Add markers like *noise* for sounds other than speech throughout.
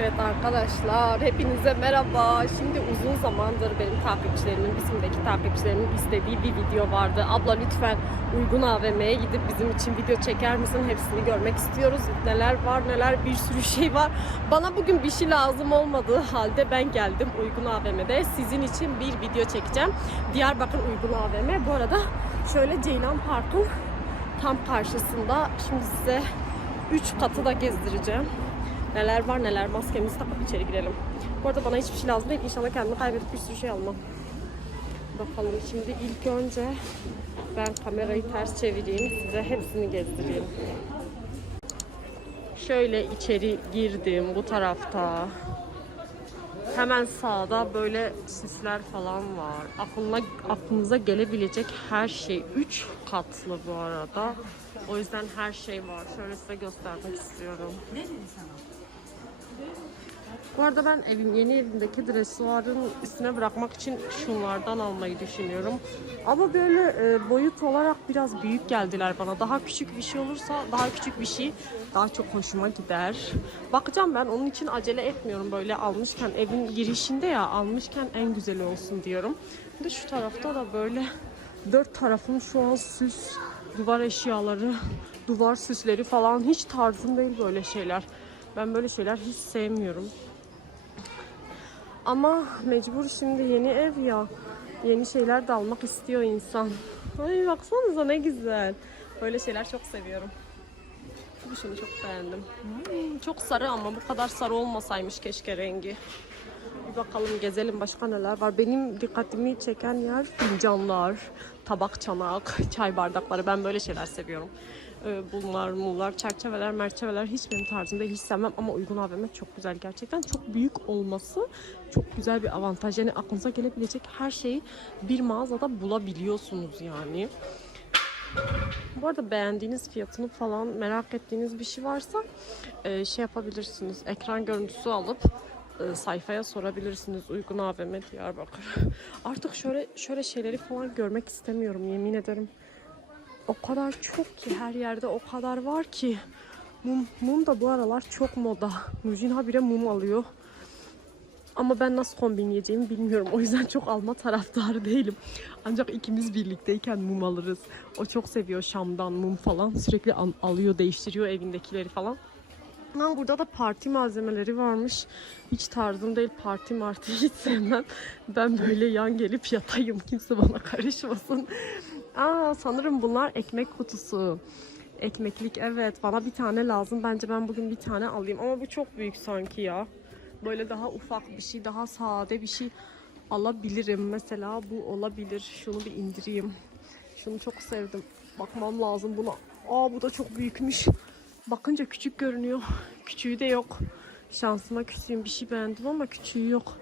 Evet arkadaşlar hepinize merhaba. Şimdi uzun zamandır benim takipçilerimin, bizimdeki takipçilerimin istediği bir video vardı. Abla lütfen uygun AVM'ye gidip bizim için video çeker misin? Hepsini görmek istiyoruz. Neler var neler bir sürü şey var. Bana bugün bir şey lazım olmadığı halde ben geldim uygun AVM'de. Sizin için bir video çekeceğim. Diyarbakır uygun AVM. Bu arada şöyle Ceylan Park'ın tam karşısında. Şimdi size 3 katı da gezdireceğim. Neler var neler maskemizi takıp içeri girelim. Bu arada bana hiçbir şey lazım değil. İnşallah kendimi kaybedip bir sürü şey almam. Bakalım şimdi ilk önce ben kamerayı ters çevireyim. Size hepsini gezdireyim. Şöyle içeri girdim bu tarafta. Hemen sağda böyle süsler falan var. Aklına, aklınıza gelebilecek her şey. 3 katlı bu arada. O yüzden her şey var. Şöyle size göstermek istiyorum. Bu arada ben evim yeni evimdeki dresuarın üstüne bırakmak için şunlardan almayı düşünüyorum. Ama böyle e, boyut olarak biraz büyük geldiler bana. Daha küçük bir şey olursa daha küçük bir şey daha çok hoşuma gider. Bakacağım ben onun için acele etmiyorum böyle almışken evin girişinde ya almışken en güzeli olsun diyorum. Bir de şu tarafta da böyle dört tarafın şu an süs, duvar eşyaları, duvar süsleri falan hiç tarzım değil böyle şeyler. Ben böyle şeyler hiç sevmiyorum. Ama mecbur şimdi yeni ev ya. Yeni şeyler de almak istiyor insan. *laughs* Ay baksanıza ne güzel. Böyle şeyler çok seviyorum. Bu şunu çok beğendim. Hmm, çok sarı ama bu kadar sarı olmasaymış keşke rengi. Bir bakalım gezelim başka neler var. Benim dikkatimi çeken yer fincanlar, tabak çanak, çay bardakları. Ben böyle şeyler seviyorum. Ee, bunlar, mullar, çerçeveler, merçeveler hiç benim tarzım değil. Hiç sevmem ama uygun AVM çok güzel gerçekten. Çok büyük olması çok güzel bir avantaj. Yani aklınıza gelebilecek her şeyi bir mağazada bulabiliyorsunuz yani. Bu arada beğendiğiniz fiyatını falan merak ettiğiniz bir şey varsa e, şey yapabilirsiniz. Ekran görüntüsü alıp e, sayfaya sorabilirsiniz. Uygun AVM Diyarbakır. *laughs* Artık şöyle şöyle şeyleri falan görmek istemiyorum yemin ederim. O kadar çok ki her yerde o kadar var ki. Mum, mum da bu aralar çok moda. Nurcin habire mum alıyor. Ama ben nasıl kombinleyeceğimi bilmiyorum. O yüzden çok alma taraftarı değilim. Ancak ikimiz birlikteyken mum alırız. O çok seviyor Şam'dan mum falan. Sürekli al- alıyor, değiştiriyor evindekileri falan. Ama burada da parti malzemeleri varmış. Hiç tarzım değil parti marti hiç sevmem. Ben böyle yan gelip yatayım. Kimse bana karışmasın. Aa sanırım bunlar ekmek kutusu. Ekmeklik evet bana bir tane lazım. Bence ben bugün bir tane alayım. Ama bu çok büyük sanki ya. Böyle daha ufak bir şey, daha sade bir şey alabilirim. Mesela bu olabilir. Şunu bir indireyim. Şunu çok sevdim. Bakmam lazım buna. Aa bu da çok büyükmüş. Bakınca küçük görünüyor. Küçüğü de yok. Şansıma küçüğüm bir şey beğendim ama küçüğü yok.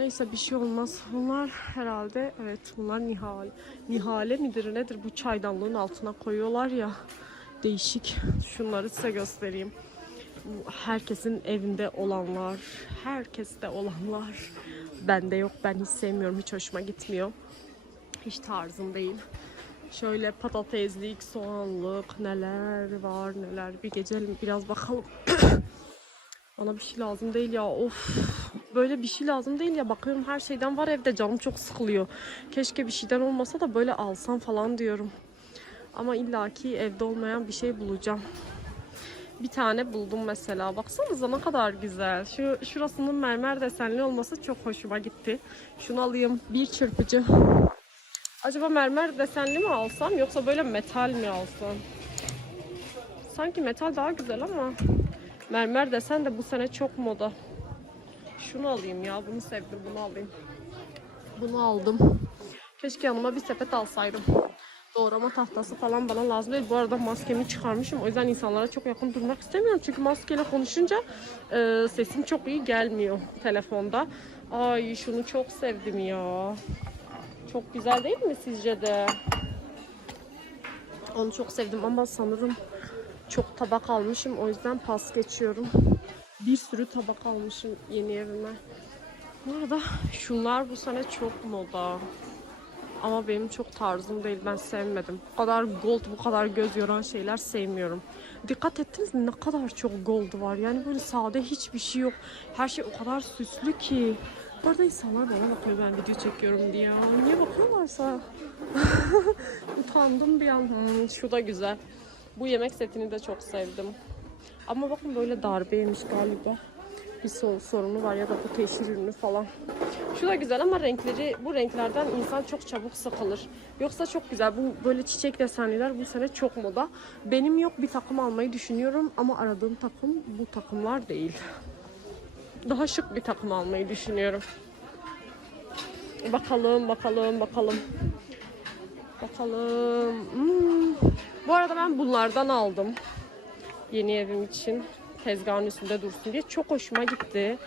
Neyse bir şey olmaz. Bunlar herhalde evet bunlar Nihal. Nihale midir nedir bu çaydanlığın altına koyuyorlar ya. Değişik. Şunları size göstereyim. Herkesin evinde olanlar, herkeste olanlar. Bende yok. Ben hiç sevmiyorum. Hiç hoşuma gitmiyor. Hiç tarzım değil. Şöyle patateslik, soğanlık neler var neler. Bir gecelim biraz bakalım. *clears throat* Bana bir şey lazım değil ya. Of. Böyle bir şey lazım değil ya. Bakıyorum her şeyden var evde. Canım çok sıkılıyor. Keşke bir şeyden olmasa da böyle alsam falan diyorum. Ama illaki evde olmayan bir şey bulacağım. Bir tane buldum mesela. Baksanıza ne kadar güzel. Şu şurasının mermer desenli olması çok hoşuma gitti. Şunu alayım. Bir çırpıcı. Acaba mermer desenli mi alsam yoksa böyle metal mi alsam? Sanki metal daha güzel ama mermer desen de bu sene çok moda. Şunu alayım ya. Bunu sevdim. Bunu alayım. Bunu aldım. Keşke yanıma bir sepet alsaydım. Doğrama tahtası falan bana lazım değil. Bu arada maskemi çıkarmışım. O yüzden insanlara çok yakın durmak istemiyorum. Çünkü maskeyle konuşunca e, sesim çok iyi gelmiyor telefonda. Ay şunu çok sevdim ya. Çok güzel değil mi sizce de? Onu çok sevdim ama sanırım çok tabak almışım. O yüzden pas geçiyorum. Bir sürü tabak almışım yeni evime. Bu arada şunlar bu sene çok moda. Ama benim çok tarzım değil. Ben sevmedim. Bu kadar gold, bu kadar göz yoran şeyler sevmiyorum. Dikkat ettiniz mi? Ne kadar çok gold var. Yani böyle sade hiçbir şey yok. Her şey o kadar süslü ki. Bu arada insanlar bana bakıyor ben video çekiyorum diye. Niye bakıyorlarsa? *laughs* Utandım bir an. Hmm, şu da güzel. Bu yemek setini de çok sevdim. Ama bakın böyle darbeymiş galiba. Bir so- sorunu var ya da bu teşhir ürünü falan. Şu da güzel ama renkleri bu renklerden insan çok çabuk sıkılır. Yoksa çok güzel. Bu böyle çiçek desenliler bu sene çok moda. Benim yok bir takım almayı düşünüyorum ama aradığım takım bu takımlar değil. Daha şık bir takım almayı düşünüyorum. Bakalım, bakalım, bakalım. Bakalım. Hmm. Bu arada ben bunlardan aldım. Yeni evim için. Tezgahın üstünde dursun diye. Çok hoşuma gitti.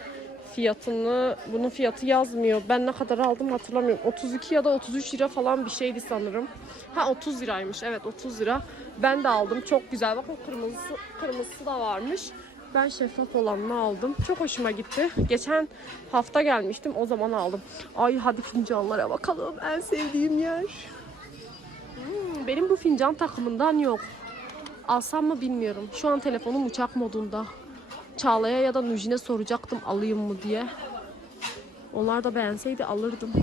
Fiyatını, bunun fiyatı yazmıyor. Ben ne kadar aldım hatırlamıyorum. 32 ya da 33 lira falan bir şeydi sanırım. Ha 30 liraymış. Evet 30 lira. Ben de aldım. Çok güzel. Bakın kırmızısı, kırmızısı da varmış. Ben şeffaf olanını aldım. Çok hoşuma gitti. Geçen hafta gelmiştim. O zaman aldım. Ay hadi fincanlara bakalım. En sevdiğim yer. Benim bu fincan takımından yok. Alsam mı bilmiyorum. Şu an telefonum uçak modunda. Çağla'ya ya da Nujin'e soracaktım alayım mı diye. Onlar da beğenseydi alırdım.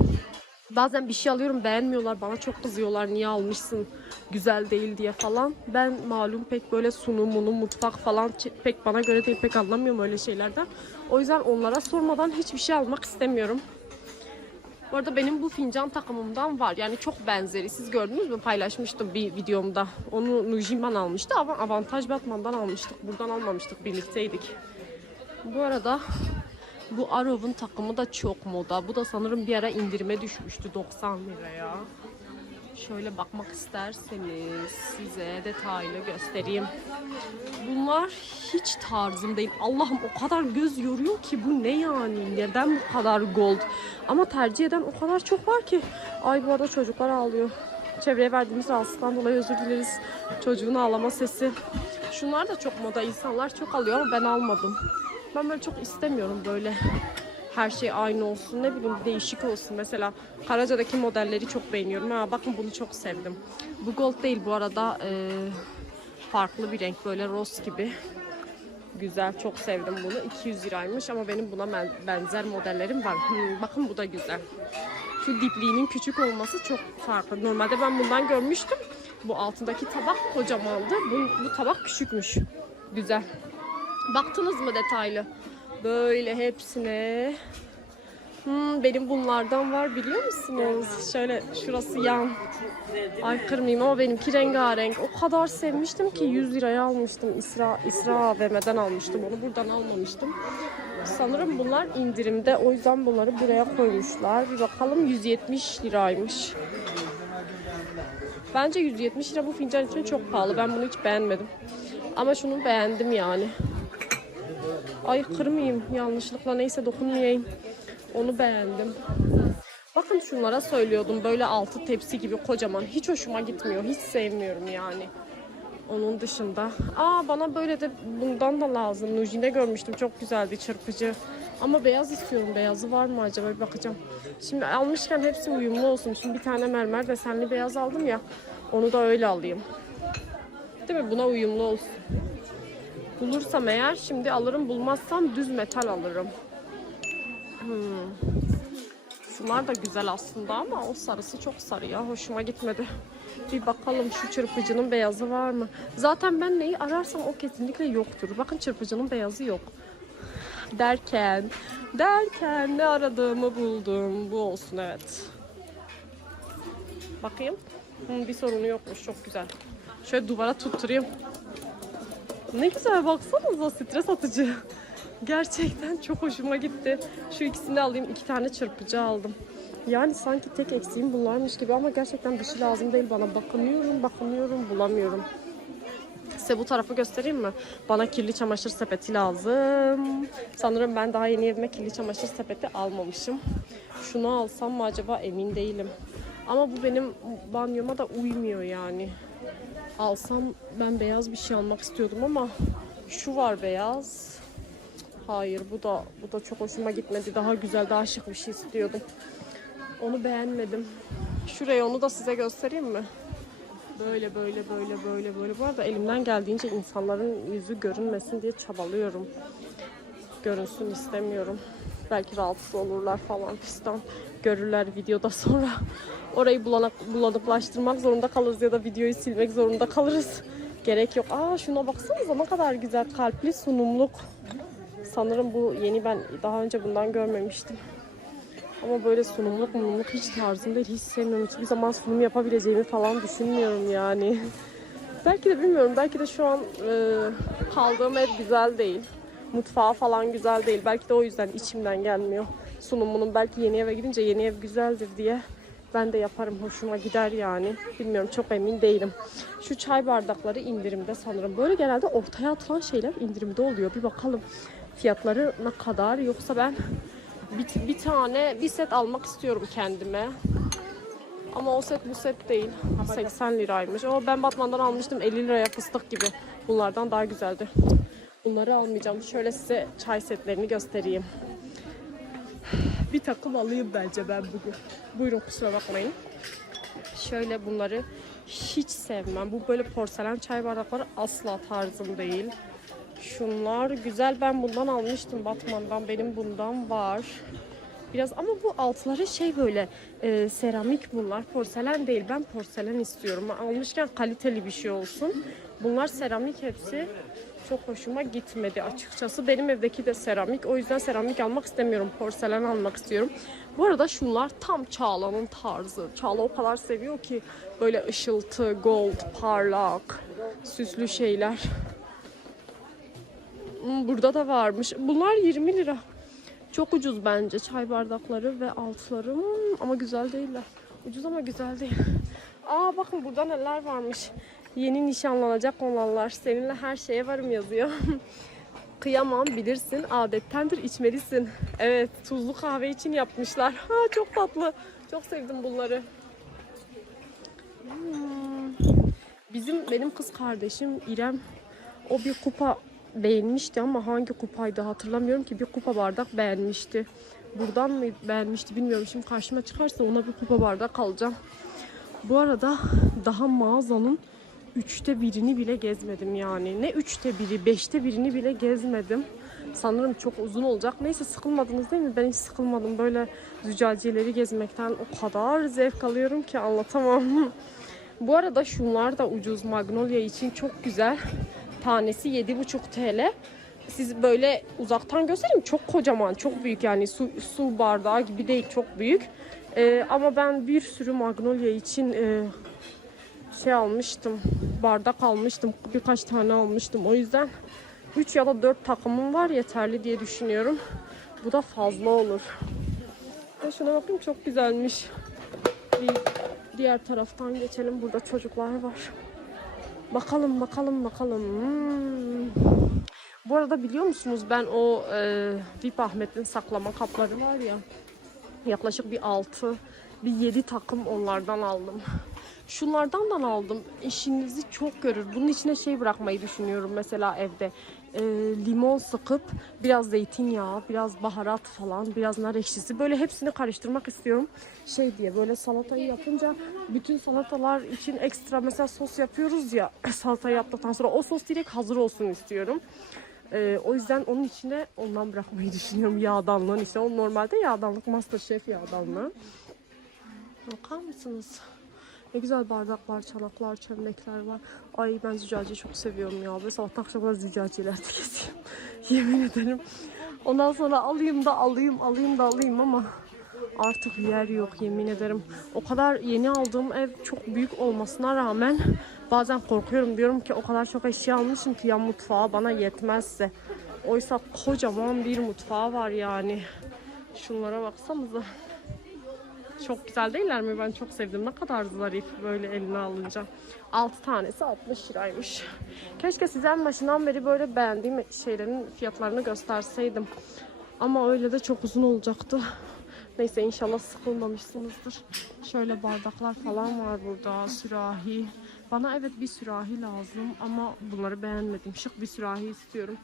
Bazen bir şey alıyorum beğenmiyorlar. Bana çok kızıyorlar niye almışsın güzel değil diye falan. Ben malum pek böyle sunumunu, mutfak falan pek bana göre değil pek anlamıyorum öyle şeylerden. O yüzden onlara sormadan hiçbir şey almak istemiyorum. Bu arada benim bu fincan takımımdan var. Yani çok benzeri. Siz gördünüz mü? Paylaşmıştım bir videomda. Onu Nujinman almıştı ama Avantaj Batman'dan almıştık. Buradan almamıştık. Birlikteydik. Bu arada bu Arov'un takımı da çok moda. Bu da sanırım bir ara indirime düşmüştü 90 liraya. Şöyle bakmak isterseniz size detaylı göstereyim. Bunlar hiç tarzım değil. Allah'ım o kadar göz yoruyor ki bu ne yani? Neden bu kadar gold? Ama tercih eden o kadar çok var ki. Ay bu arada çocuklar ağlıyor. Çevreye verdiğimiz rahatsızlıktan dolayı özür dileriz. Çocuğun ağlama sesi. Şunlar da çok moda. İnsanlar çok alıyor ama ben almadım. Ben böyle çok istemiyorum böyle her şey aynı olsun. Ne bileyim değişik olsun. Mesela Karaca'daki modelleri çok beğeniyorum. Ha, bakın bunu çok sevdim. Bu gold değil bu arada. eee, farklı bir renk böyle rose gibi. Güzel çok sevdim bunu. 200 liraymış ama benim buna ben- benzer modellerim var. Hmm, bakın bu da güzel. Şu dipliğinin küçük olması çok farklı. Normalde ben bundan görmüştüm. Bu altındaki tabak kocamandı. Bu, bu tabak küçükmüş. Güzel. Baktınız mı detaylı? Böyle hepsine. Hmm, benim bunlardan var biliyor musunuz? Şöyle şurası yan. Ay kırmayayım ama benimki rengarenk. O kadar sevmiştim ki 100 liraya almıştım. İsra, İsra AVM'den almıştım onu. Buradan almamıştım. Sanırım bunlar indirimde. O yüzden bunları buraya koymuşlar. Bir bakalım 170 liraymış. Bence 170 lira bu fincan için çok pahalı. Ben bunu hiç beğenmedim. Ama şunu beğendim yani. Ay kırmayayım yanlışlıkla neyse dokunmayayım. Onu beğendim. Bakın şunlara söylüyordum böyle altı tepsi gibi kocaman. Hiç hoşuma gitmiyor. Hiç sevmiyorum yani. Onun dışında. Aa bana böyle de bundan da lazım. Nujin'de görmüştüm. Çok güzeldi çırpıcı. Ama beyaz istiyorum. Beyazı var mı acaba? Bir bakacağım. Şimdi almışken hepsi uyumlu olsun. Şimdi bir tane mermer desenli beyaz aldım ya. Onu da öyle alayım. Değil mi? Buna uyumlu olsun. Bulursam eğer şimdi alırım. Bulmazsam düz metal alırım. Hmm. Şunlar da güzel aslında ama o sarısı çok sarı ya. Hoşuma gitmedi. Bir bakalım şu çırpıcının beyazı var mı? Zaten ben neyi ararsam o kesinlikle yoktur. Bakın çırpıcının beyazı yok. Derken, derken ne aradığımı buldum. Bu olsun evet. Bakayım. Hı, bir sorunu yokmuş. Çok güzel. Şöyle duvara tutturayım. Ne güzel baksanıza stres atıcı. *laughs* Gerçekten çok hoşuma gitti. Şu ikisini de alayım. iki tane çırpıcı aldım. Yani sanki tek eksiğim bunlarmış gibi ama gerçekten dışı lazım değil bana. Bakınıyorum, bakınıyorum, bulamıyorum. Size bu tarafı göstereyim mi? Bana kirli çamaşır sepeti lazım. Sanırım ben daha yeni evime kirli çamaşır sepeti almamışım. Şunu alsam mı acaba emin değilim. Ama bu benim banyoma da uymuyor yani. Alsam ben beyaz bir şey almak istiyordum ama şu var beyaz. Hayır bu da bu da çok hoşuma gitmedi. Daha güzel, daha şık bir şey istiyordum. Onu beğenmedim. Şuraya onu da size göstereyim mi? Böyle böyle böyle böyle böyle. Bu arada elimden geldiğince insanların yüzü görünmesin diye çabalıyorum. Görünsün istemiyorum. Belki rahatsız olurlar falan fistan. Görürler videoda sonra. Orayı bulanak, bulanıklaştırmak zorunda kalırız ya da videoyu silmek zorunda kalırız. *laughs* Gerek yok. Aa şuna baksanıza ne kadar güzel kalpli sunumluk. Sanırım bu yeni ben daha önce bundan görmemiştim. Ama böyle sunumluk munumluk hiç tarzım değil. Hiç sevmiyorum. Hiçbir zaman sunum yapabileceğimi falan düşünmüyorum yani. *laughs* belki de bilmiyorum. Belki de şu an e, kaldığım ev güzel değil. Mutfağı falan güzel değil. Belki de o yüzden içimden gelmiyor. Sunumunun belki yeni eve gidince yeni ev güzeldir diye ben de yaparım. Hoşuma gider yani. Bilmiyorum çok emin değilim. Şu çay bardakları indirimde sanırım. Böyle genelde ortaya atılan şeyler indirimde oluyor. Bir bakalım fiyatları ne kadar. Yoksa ben bir, bir tane bir set almak istiyorum kendime. Ama o set bu set değil. 80 liraymış. Ama ben Batman'dan almıştım 50 liraya fıstık gibi. Bunlardan daha güzeldi. Bunları almayacağım. Şöyle size çay setlerini göstereyim. Bir takım alayım bence ben bugün. Buyurun kusura bakmayın. Şöyle bunları hiç sevmem. Bu böyle porselen çay bardakları asla tarzım değil. Şunlar güzel. Ben bundan almıştım Batman'dan. Benim bundan var. Biraz ama bu altları şey böyle e, seramik bunlar. Porselen değil. Ben porselen istiyorum. Almışken kaliteli bir şey olsun. Bunlar seramik hepsi. Çok hoşuma gitmedi açıkçası. Benim evdeki de seramik. O yüzden seramik almak istemiyorum. Porselen almak istiyorum. Bu arada şunlar tam Çağla'nın tarzı. Çağla o kadar seviyor ki böyle ışıltı, gold, parlak, süslü şeyler. Hmm, Burada da varmış. Bunlar 20 lira. Çok ucuz bence çay bardakları ve altları. Hmm, ama güzel değiller. Ucuz ama güzel değil. *laughs* Aa bakın burada neler varmış. Yeni nişanlanacak olanlar. Seninle her şeye varım yazıyor. *laughs* Kıyamam bilirsin adettendir içmelisin. Evet tuzlu kahve için yapmışlar. Ha çok tatlı. Çok sevdim bunları. Hmm. Bizim benim kız kardeşim İrem o bir kupa beğenmişti ama hangi kupaydı hatırlamıyorum ki bir kupa bardak beğenmişti. Buradan mı beğenmişti bilmiyorum. Şimdi karşıma çıkarsa ona bir kupa bardak alacağım. Bu arada daha mağazanın üçte birini bile gezmedim yani. Ne üçte biri, beşte birini bile gezmedim. Sanırım çok uzun olacak. Neyse sıkılmadınız değil mi? Ben hiç sıkılmadım. Böyle züccaciyeleri gezmekten o kadar zevk alıyorum ki anlatamam. *laughs* Bu arada şunlar da ucuz. Magnolia için çok güzel. Tanesi 7,5 TL. Siz böyle uzaktan göstereyim. Çok kocaman, çok büyük yani su, su bardağı gibi değil, çok büyük. Ee, ama ben bir sürü Magnolia için e, şey almıştım. Bardak almıştım. Birkaç tane almıştım. O yüzden 3 ya da 4 takımım var yeterli diye düşünüyorum. Bu da fazla olur. Ya şuna bakayım çok güzelmiş. Bir diğer taraftan geçelim. Burada çocuklar var. Bakalım bakalım bakalım. Hmm. Bu arada biliyor musunuz ben o e, VIP Ahmet'in saklama kapları var ya. Yaklaşık bir 6 bir 7 takım onlardan aldım. Şunlardan da aldım. Eşinizi çok görür. Bunun içine şey bırakmayı düşünüyorum mesela evde. E, limon sıkıp biraz zeytinyağı, biraz baharat falan, biraz nar ekşisi böyle hepsini karıştırmak istiyorum. Şey diye böyle salatayı yapınca bütün salatalar için ekstra mesela sos yapıyoruz ya *clears throat* salatayı yaptıktan sonra o sos direkt hazır olsun istiyorum. Ee, o yüzden onun içine ondan bırakmayı *laughs* düşünüyorum yağdanlığın işte o normalde yağdanlık Masterchef yağdanlığı. Bakar mısınız? Ne güzel bardaklar, çanaklar, çömlekler var. Ay ben züccaciyi çok seviyorum ya. Ve sabah akşama züccaciyeler tüketiyorum. *laughs* Yemin ederim. Ondan sonra alayım da alayım, alayım da alayım ama artık yer yok yemin ederim. O kadar yeni aldığım ev çok büyük olmasına rağmen bazen korkuyorum. Diyorum ki o kadar çok eşya almışım ki ya mutfağı bana yetmezse. Oysa kocaman bir mutfağı var yani. Şunlara baksanıza. Çok güzel değiller mi? Ben çok sevdim. Ne kadar zarif böyle eline alınca. 6 tanesi 60 liraymış. Keşke size en başından beri böyle beğendiğim şeylerin fiyatlarını gösterseydim. Ama öyle de çok uzun olacaktı. Neyse inşallah sıkılmamışsınızdır. Şöyle bardaklar falan var burada. Sürahi. Bana evet bir sürahi lazım ama bunları beğenmedim. Şık bir sürahi istiyorum.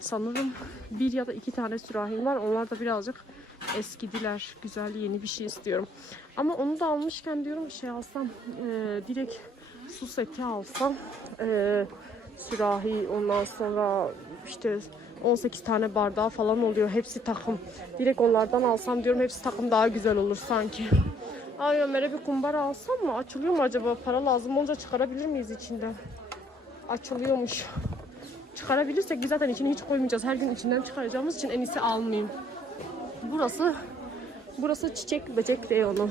Sanırım bir ya da iki tane sürahim var. Onlar da birazcık eskidiler. Güzel yeni bir şey istiyorum. Ama onu da almışken diyorum şey alsam e, direkt su seti alsam e, sürahi ondan sonra işte 18 tane bardağı falan oluyor. Hepsi takım. Direkt onlardan alsam diyorum hepsi takım daha güzel olur sanki. Ay Ömer'e bir kumbara alsam mı? Açılıyor mu acaba? Para lazım olunca çıkarabilir miyiz içinden? Açılıyormuş. Çıkarabilirsek biz zaten içine hiç koymayacağız. Her gün içinden çıkaracağımız için en iyisi almayayım. Burası burası çiçek böcek diye onu.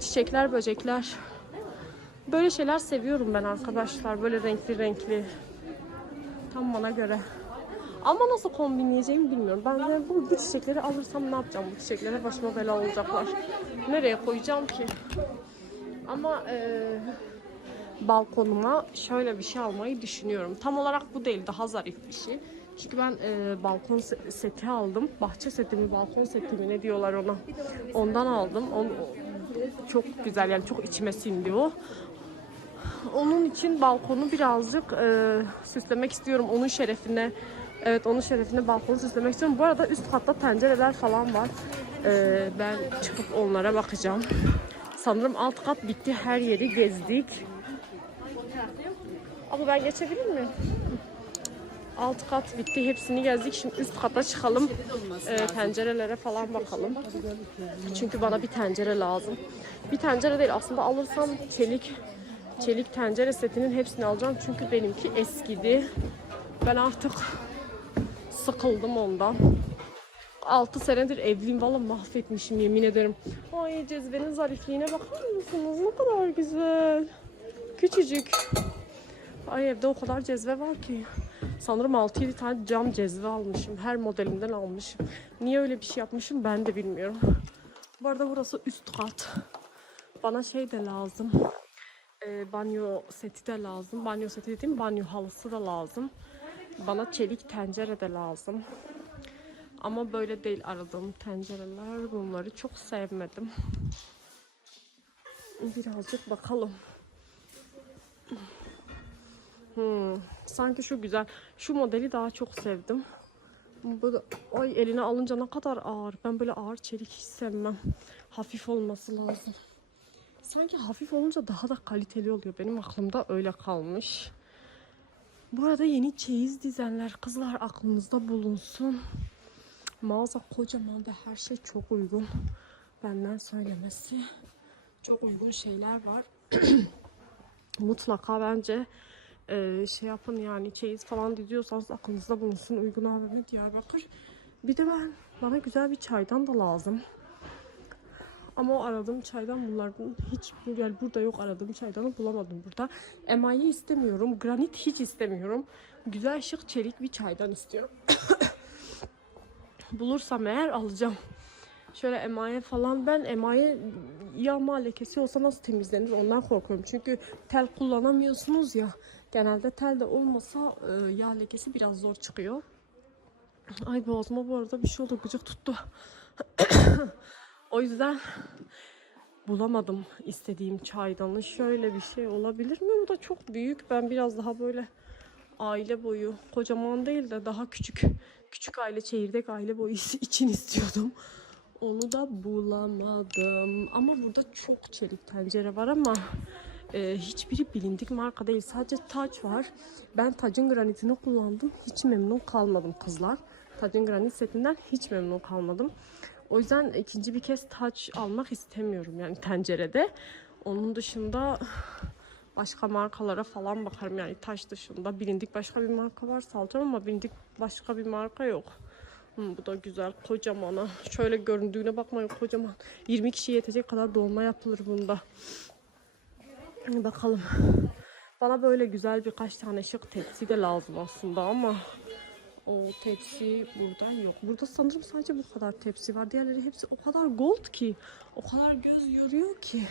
Çiçekler böcekler. Böyle şeyler seviyorum ben arkadaşlar. Böyle renkli renkli. Tam bana göre. Ama nasıl kombinleyeceğimi bilmiyorum. Ben de bu, bu çiçekleri alırsam ne yapacağım? Bu çiçeklere başıma bela olacaklar. Nereye koyacağım ki? Ama eee balkonuma şöyle bir şey almayı düşünüyorum. Tam olarak bu değil, daha zarif bir şey. Çünkü ben e, balkon se- seti aldım. Bahçe seti mi, balkon seti mi ne diyorlar ona. Ondan aldım. Onu, çok güzel yani çok içime sindi o. Onun için balkonu birazcık e, süslemek istiyorum. Onun şerefine. Evet onun şerefine balkonu süslemek istiyorum. Bu arada üst katta tencereler falan var. E, ben çıkıp onlara bakacağım. Sanırım alt kat bitti. Her yeri gezdik. Ama ben geçebilir miyim? Alt kat bitti. Hepsini gezdik. Şimdi üst kata çıkalım. Ee, tencerelere falan bakalım. Çünkü bana bir tencere lazım. Bir tencere değil. Aslında alırsam çelik çelik tencere setinin hepsini alacağım. Çünkü benimki eskidi. Ben artık sıkıldım ondan. 6 senedir evliyim valla mahvetmişim yemin ederim. Ay cezvenin zarifliğine bakar mısınız? Ne kadar güzel. Küçücük. Ay evde o kadar cezve var ki. Sanırım 6-7 tane cam cezve almışım. Her modelinden almışım. Niye öyle bir şey yapmışım ben de bilmiyorum. Bu arada burası üst kat. Bana şey de lazım. Ee, banyo seti de lazım. Banyo seti dediğim banyo halısı da lazım. Bana çelik tencere de lazım. Ama böyle değil aradığım tencereler. Bunları çok sevmedim. Birazcık bakalım. Hmm, sanki şu güzel. Şu modeli daha çok sevdim. Bu da, ay eline alınca ne kadar ağır. Ben böyle ağır çelik hiç sevmem. Hafif olması lazım. Sanki hafif olunca daha da kaliteli oluyor. Benim aklımda öyle kalmış. Bu arada yeni çeyiz dizenler kızlar aklınızda bulunsun. Mağaza kocaman ve her şey çok uygun. Benden söylemesi. Çok uygun şeyler var. *clears throat* Mutlaka bence e, şey yapın yani çeyiz falan diyorsanız aklınızda bulunsun. Uygun AVM Diyarbakır. Bir de ben bana güzel bir çaydan da lazım. Ama o aradığım çaydan bunlardan hiç yani burada yok aradığım çaydanı bulamadım burada. Emayi istemiyorum. Granit hiç istemiyorum. Güzel şık çelik bir çaydan istiyorum. *coughs* Bulursam eğer alacağım. Şöyle emaye falan ben emaye yağma lekesi olsa nasıl temizlenir ondan korkuyorum. Çünkü tel kullanamıyorsunuz ya. Genelde tel de olmasa e, yağ lekesi biraz zor çıkıyor. Ay boğazıma bu arada bir şey oldu gıcık tuttu. *coughs* o yüzden bulamadım istediğim çaydanı. Şöyle bir şey olabilir mi? Bu da çok büyük. Ben biraz daha böyle aile boyu kocaman değil de daha küçük küçük aile çekirdek aile boyu *laughs* için istiyordum. Onu da bulamadım. Ama burada çok çelik tencere var ama e, hiçbiri bilindik marka değil. Sadece taç var. Ben tacın granitini kullandım. Hiç memnun kalmadım kızlar. Tacın granit setinden hiç memnun kalmadım. O yüzden ikinci bir kez taç almak istemiyorum yani tencerede. Onun dışında başka markalara falan bakarım yani taş dışında. Bilindik başka bir marka varsa alacağım ama bilindik başka bir marka yok. Hmm, bu da güzel kocaman ha. Şöyle göründüğüne bakmayın kocaman. 20 kişi yetecek kadar dolma yapılır bunda. Bakalım. Bana böyle güzel birkaç tane şık tepsi de lazım aslında ama o tepsi burada yok. Burada sanırım sadece bu kadar tepsi var. Diğerleri hepsi o kadar gold ki, o kadar göz yoruyor ki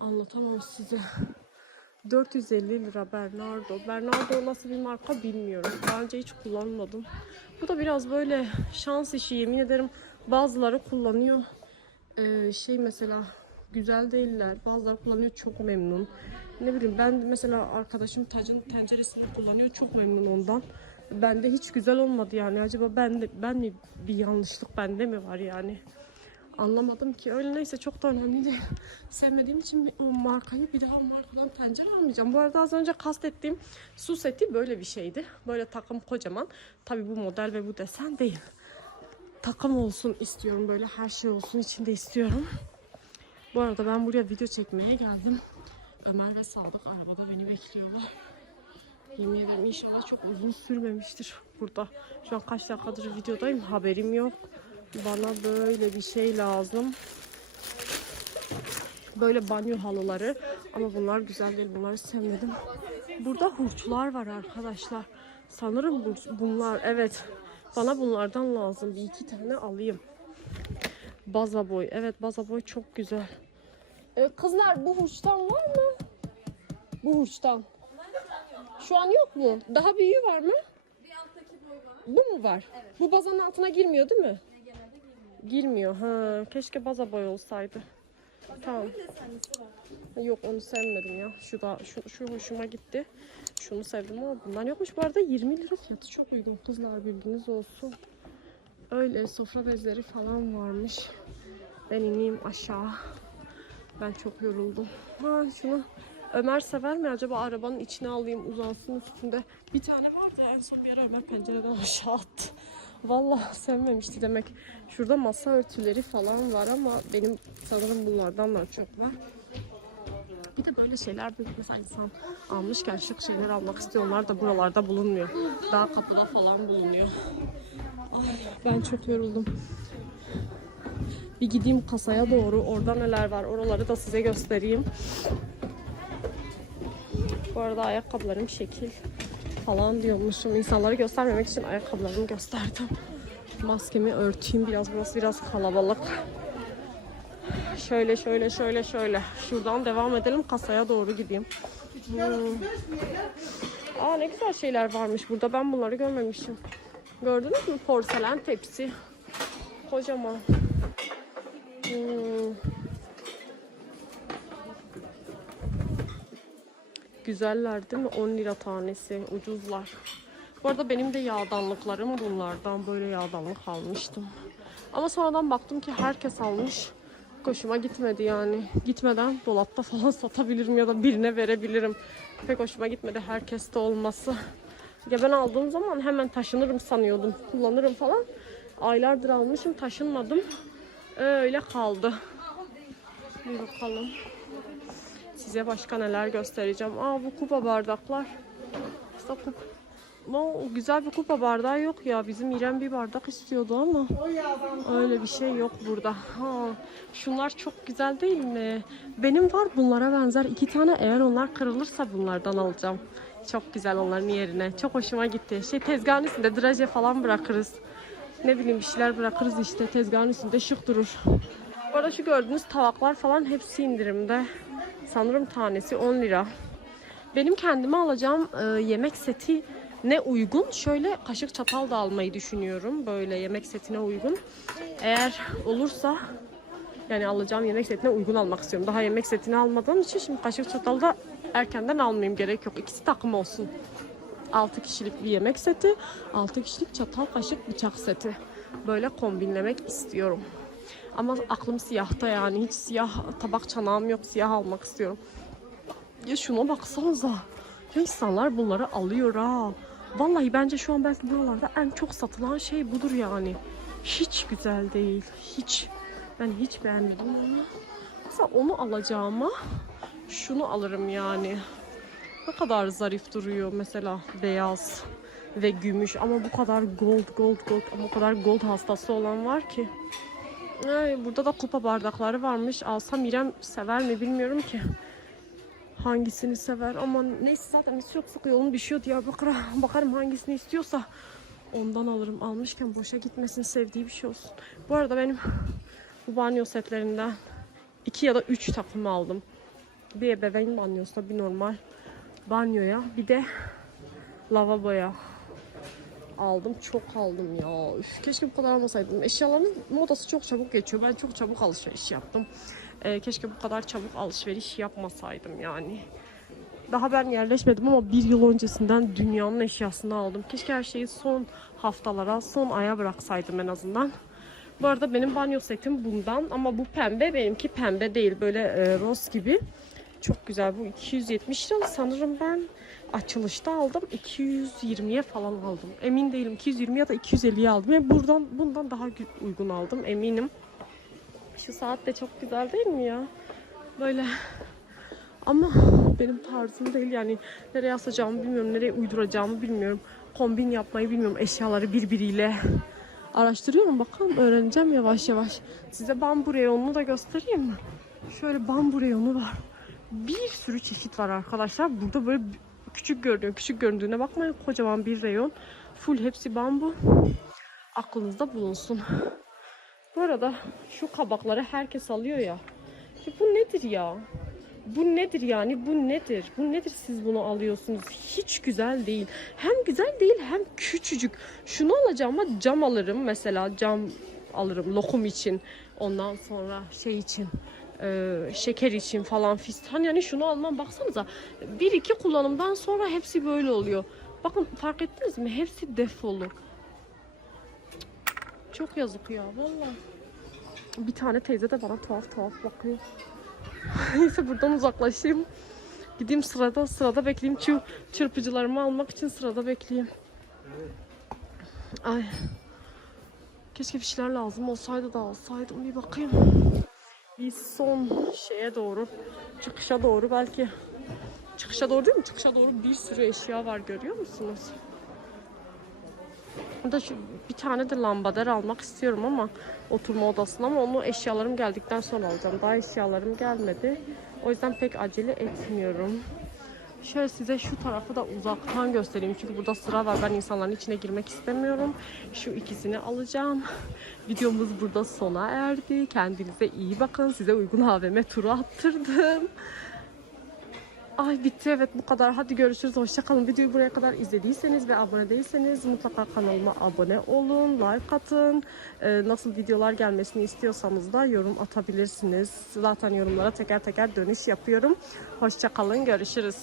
anlatamam size. 450 lira Bernardo. Bernardo nasıl bir marka bilmiyorum. Daha önce hiç kullanmadım. Bu da biraz böyle şans işi yemin ederim. Bazıları kullanıyor. Ee, şey mesela güzel değiller. Bazıları kullanıyor çok memnun. Ne bileyim ben mesela arkadaşım tacın tenceresini kullanıyor. Çok memnun ondan. Bende hiç güzel olmadı yani. Acaba ben de, ben mi bir yanlışlık bende mi var yani? Anlamadım ki. Öyle neyse çok da önemli değil. *laughs* Sevmediğim için o markayı bir daha markadan tencere almayacağım. Bu arada az önce kastettiğim su seti böyle bir şeydi. Böyle takım kocaman. Tabii bu model ve bu desen değil. Takım olsun istiyorum. Böyle her şey olsun içinde istiyorum. Bu arada ben buraya video çekmeye geldim. Ömer ve Sadık arabada beni bekliyorlar. Yemin ederim inşallah çok uzun sürmemiştir burada. Şu an kaç dakikadır videodayım haberim yok. Bana böyle bir şey lazım. Böyle banyo halıları. Ama bunlar güzel değil. Bunları sevmedim. Burada hurçlar var arkadaşlar. Sanırım bu- bunlar evet. Bana bunlardan lazım. Bir iki tane alayım. Baza boy. Evet baza boy çok güzel. Ee, kızlar bu hurçtan var mı? Bu hurçtan. Şu an yok mu? Daha büyüğü var mı? Bir alttaki boy var. Bu mu var? Evet. Bu bazanın altına girmiyor değil mi? Ne genelde girmiyor. Girmiyor. Ha, keşke baza boy olsaydı. Tamam. Bir desenlisi var. Yok onu sevmedim ya. Şu da şu, şu hoşuma gitti. Şunu sevdim ama bundan yokmuş. Bu arada 20 lira fiyatı çok uygun. Kızlar bilginiz olsun. Öyle sofra bezleri falan varmış. Ben ineyim aşağı. Ben çok yoruldum. Ha şunu Ömer sever mi acaba arabanın içine alayım uzansın üstünde. Bir tane vardı en son bir ara Ömer pencereden aşağı attı. Vallahi sevmemişti demek. Şurada masa örtüleri falan var ama benim sanırım bunlardan da çok var. Bir de böyle şeyler mesela insan almışken şık şeyler almak istiyor. Onlar da buralarda bulunmuyor. Daha kapıda falan bulunuyor. Ay, ben çok yoruldum. Bir gideyim kasaya doğru. Orada neler var oraları da size göstereyim. Bu arada ayakkabılarım şekil falan diyormuşum. İnsanları göstermemek için ayakkabılarımı gösterdim. Maskemi örteyim biraz. Burası biraz kalabalık. Şöyle şöyle şöyle şöyle. Şuradan devam edelim kasaya doğru gideyim. Hmm. Aa ne güzel şeyler varmış burada. Ben bunları görmemişim. Gördünüz mü? Porselen tepsi. Kocaman. Güzeller değil mi? 10 lira tanesi. Ucuzlar. Bu arada benim de yağdanlıklarım bunlardan. Böyle yağdanlık almıştım. Ama sonradan baktım ki herkes almış. Hoşuma gitmedi yani. Gitmeden dolapta *laughs* falan satabilirim ya da birine verebilirim. Pek hoşuma gitmedi herkeste olması. Ya ben aldığım zaman hemen taşınırım sanıyordum. Kullanırım falan. Aylardır almışım taşınmadım. Öyle kaldı. Bir bakalım. Size başka neler göstereceğim. Aa bu kupa bardaklar. İşte kupa. Ama güzel bir kupa bardağı yok ya. Bizim İrem bir bardak istiyordu ama öyle bir şey yok burada. Ha, şunlar çok güzel değil mi? Benim var bunlara benzer iki tane. Eğer onlar kırılırsa bunlardan alacağım. Çok güzel onların yerine. Çok hoşuma gitti. Şey tezgahın üstünde draje falan bırakırız. Ne bileyim bir şeyler bırakırız işte. Tezgahın üstünde şık durur. Bu arada şu gördüğünüz tabaklar falan hepsi indirimde. Sanırım tanesi 10 lira. Benim kendime alacağım e, yemek seti ne uygun? Şöyle kaşık çatal da almayı düşünüyorum. Böyle yemek setine uygun. Eğer olursa yani alacağım yemek setine uygun almak istiyorum. Daha yemek setini almadığım için şimdi kaşık çatal da erkenden almayayım gerek yok. İkisi takım olsun. 6 kişilik bir yemek seti, 6 kişilik çatal, kaşık, bıçak seti. Böyle kombinlemek istiyorum. Ama aklım siyahta yani. Hiç siyah tabak çanağım yok. Siyah almak istiyorum. Ya şuna baksanıza. Ya insanlar bunları alıyor ha. Vallahi bence şu an belki buralarda en çok satılan şey budur yani. Hiç güzel değil. Hiç. Ben hiç beğenmedim onu. Mesela onu alacağıma şunu alırım yani. Ne kadar zarif duruyor mesela beyaz ve gümüş ama bu kadar gold gold gold ama o kadar gold hastası olan var ki. Ay, burada da kupa bardakları varmış. Alsam İrem sever mi bilmiyorum ki. Hangisini sever ama neyse zaten biz çok sık yolun düşüyor Diyarbakır'a. Bakarım hangisini istiyorsa ondan alırım. Almışken boşa gitmesin sevdiği bir şey olsun. Bu arada benim bu banyo setlerinden iki ya da üç takım aldım. Bir ebeveyn banyosuna bir normal banyoya bir de lavaboya aldım. Çok aldım ya. Üf, keşke bu kadar almasaydım. Eşyaların modası çok çabuk geçiyor. Ben çok çabuk alışveriş yaptım. Ee, keşke bu kadar çabuk alışveriş yapmasaydım yani. Daha ben yerleşmedim ama bir yıl öncesinden dünyanın eşyasını aldım. Keşke her şeyi son haftalara, son aya bıraksaydım en azından. Bu arada benim banyo setim bundan ama bu pembe benimki pembe değil böyle e, roz gibi. Çok güzel bu 270 lira sanırım ben açılışta aldım 220'ye falan aldım. Emin değilim 220 ya da 250'ye aldım. Yani buradan bundan daha uygun aldım eminim. Şu saat de çok güzel değil mi ya? Böyle ama benim tarzım değil yani nereye asacağımı bilmiyorum, nereye uyduracağımı bilmiyorum. Kombin yapmayı bilmiyorum eşyaları birbiriyle. Araştırıyorum bakalım öğreneceğim yavaş yavaş. Size bambu reyonunu da göstereyim mi? Şöyle bambu reyonu var. Bir sürü çeşit var arkadaşlar. Burada böyle küçük görünüyor. Küçük göründüğüne bakmayın. Kocaman bir reyon. Full hepsi bambu. Aklınızda bulunsun. Bu arada şu kabakları herkes alıyor ya. Ya bu nedir ya? Bu nedir yani? Bu nedir? Bu nedir siz bunu alıyorsunuz? Hiç güzel değil. Hem güzel değil hem küçücük. Şunu alacağım ama cam alırım. Mesela cam alırım lokum için. Ondan sonra şey için e, şeker için falan fistan. Yani şunu almam baksanıza. Bir iki kullanımdan sonra hepsi böyle oluyor. Bakın fark ettiniz mi? Hepsi defolu. Çok yazık ya vallahi. Bir tane teyze de bana tuhaf tuhaf bakıyor. *laughs* Neyse buradan uzaklaşayım. Gideyim sırada sırada bekleyeyim. Şu çırpıcılarımı almak için sırada bekleyeyim. Ay. Keşke bir şeyler lazım olsaydı da alsaydım. Bir bakayım. Bir son şeye doğru. Çıkışa doğru belki. Çıkışa doğru değil mi? Çıkışa doğru bir sürü eşya var görüyor musunuz? Burada şu bir tane de lambader almak istiyorum ama oturma odasına ama onu eşyalarım geldikten sonra alacağım. Daha eşyalarım gelmedi. O yüzden pek acele etmiyorum. Şöyle size şu tarafı da uzaktan göstereyim. Çünkü burada sıra var. Ben insanların içine girmek istemiyorum. Şu ikisini alacağım. *laughs* Videomuz burada sona erdi. Kendinize iyi bakın. Size uygun AVM turu attırdım. Ay bitti evet bu kadar. Hadi görüşürüz. Hoşçakalın. Videoyu buraya kadar izlediyseniz ve abone değilseniz mutlaka kanalıma abone olun. Like atın. Ee, nasıl videolar gelmesini istiyorsanız da yorum atabilirsiniz. Zaten yorumlara teker teker dönüş yapıyorum. Hoşçakalın. Görüşürüz.